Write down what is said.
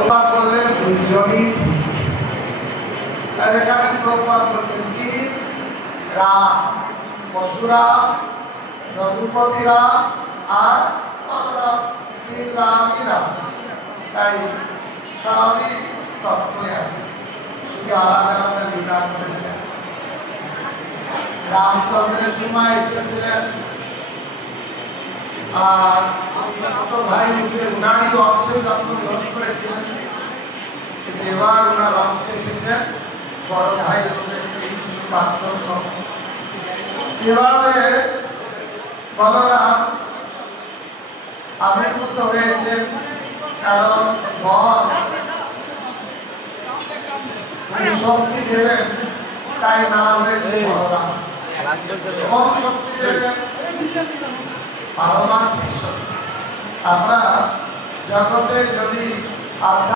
প্রভুপাদ বললেন দুইজনই এখানে প্রভুপাদ বলছেন কি রাম পশুরাম রঘুপতি রাম আর তিন রামই রাম, তাই সবই তত্ত্বই আছে, শুধু আলাদা আলাদা বিধান করেছেন। রামচন্দ্রের সময় এসেছিলেন আর ছোট ভাই উনারই বংশে জন্ম গ্রহণ করেছিলেন, এবার ওনার বংশে এসেছেন বড় ভাই পার্থক্য। এভাবে বলরাম আবির্ভূত হয়েছে, কারণ বল শক্তি দেবেন, তাই নাম হয়েছে বলরাম। কোন শক্তি দেবেন? পারমার্থিক শক্তি। আমরা জগতে যদি